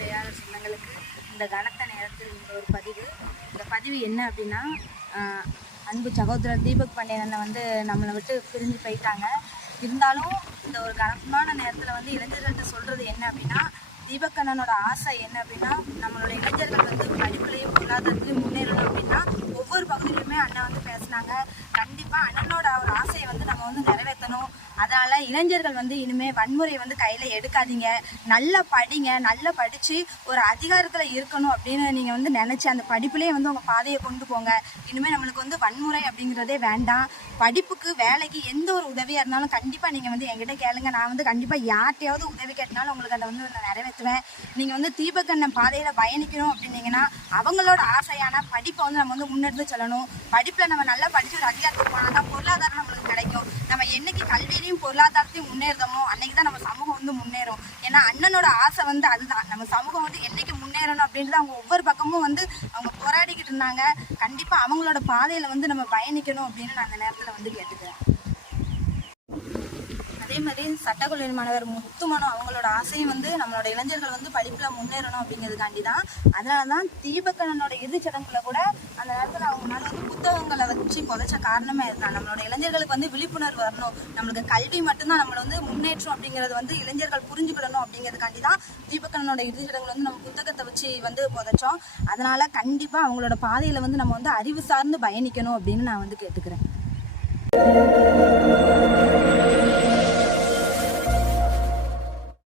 மங்கள சின்னங்களுக்கு இந்த கனத்த நேரத்தில் இந்த ஒரு பதிவு இந்த பதிவு என்ன அப்படின்னா அன்பு சகோதரர் தீபக் பண்டியனை வந்து நம்மளை விட்டு பிரிஞ்சு போயிட்டாங்க இருந்தாலும் இந்த ஒரு கனமான நேரத்தில் வந்து இளைஞர்கள்ட்ட சொல்கிறது என்ன அப்படின்னா கண்ணனோட ஆசை என்ன அப்படின்னா நம்மளோட இளைஞர்கள் வந்து படிப்புலேயும் எல்லாத்துலேயும் முன்னேறணும் அப்படின்னா ஒவ்வொரு பகுதியிலுமே அண்ணன் வந்து பேசினாங்க கண்டிப்பாக அண்ணனோட ஒரு ஆசையை வந்து நம்ம வந்து நிறைவேற்றணும் அதனால் இளைஞர்கள் வந்து இனிமேல் வன்முறையை வந்து கையில் எடுக்காதீங்க நல்லா படிங்க நல்லா படித்து ஒரு அதிகாரத்தில் இருக்கணும் அப்படின்னு நீங்கள் வந்து நினச்சி அந்த படிப்புலேயே வந்து உங்கள் பாதையை கொண்டு போங்க இனிமேல் நம்மளுக்கு வந்து வன்முறை அப்படிங்கிறதே வேண்டாம் படிப்புக்கு வேலைக்கு எந்த ஒரு உதவியாக இருந்தாலும் கண்டிப்பாக நீங்கள் வந்து என்கிட்ட கேளுங்க நான் வந்து கண்டிப்பாக யார்கிட்டையாவது உதவி கேட்டாலும் உங்களுக்கு அதை வந்து நான் நிறைவேற்றுவேன் நீங்கள் வந்து தீபகண்ணன் பாதையில் பயணிக்கணும் அப்படின்னீங்கன்னா அவங்களோட ஆசையான படிப்பை வந்து நம்ம வந்து முன்னெடுத்து சொல்லணும் படிப்பில் நம்ம நல்லா படித்து ஒரு அதிகாரத்துக்கு போனால் தான் பொருளாதாரம் நம்மளுக்கு கிடைக்கும் நம்ம என்னைக்கு கல்வியிலையும் பொருளாதாரத்தையும் முன்னேறுதோமோ அன்றைக்கி தான் நம்ம சமூகம் வந்து முன்னேறும் ஏன்னா அண்ணனோட ஆசை வந்து அதுதான் நம்ம சமூகம் வந்து என்னைக்கு அப்படின்றது அவங்க ஒவ்வொரு பக்கமும் வந்து அவங்க போராடிக்கிட்டு இருந்தாங்க கண்டிப்பாக அவங்களோட பாதையில் வந்து நம்ம பயணிக்கணும் அப்படின்னு நான் அந்த நேரத்தில் வந்து கேட்டுக்கிறேன் அதே மாதிரி சட்டக்கல்லூரி மாணவர் முத்துமனோ அவங்களோட ஆசையும் வந்து நம்மளோட இளைஞர்கள் வந்து படிப்பில் முன்னேறணும் அப்படிங்கிறதுக்காண்டி தான் அதனால தான் தீபக்கண்ணனோட இறுதிச்சடங்குல கூட வச்சு புதைச்ச காரணமே இதுதான் நம்மளோட இளைஞர்களுக்கு வந்து விழிப்புணர்வு வரணும் நம்மளுக்கு கல்வி மட்டும்தான் நம்மளை வந்து முன்னேற்றம் அப்படிங்கிறது வந்து இளைஞர்கள் புரிஞ்சுக்கிடணும் அப்படிங்கிறதுக்காண்டி தான் தீபகண்ணனோட இறுதிச்சடங்குல வந்து நம்ம புத்தகத்தை வச்சு வந்து புதைச்சோம் அதனால கண்டிப்பாக அவங்களோட பாதையில் வந்து நம்ம வந்து அறிவு சார்ந்து பயணிக்கணும் அப்படின்னு நான் வந்து கேட்டுக்கிறேன்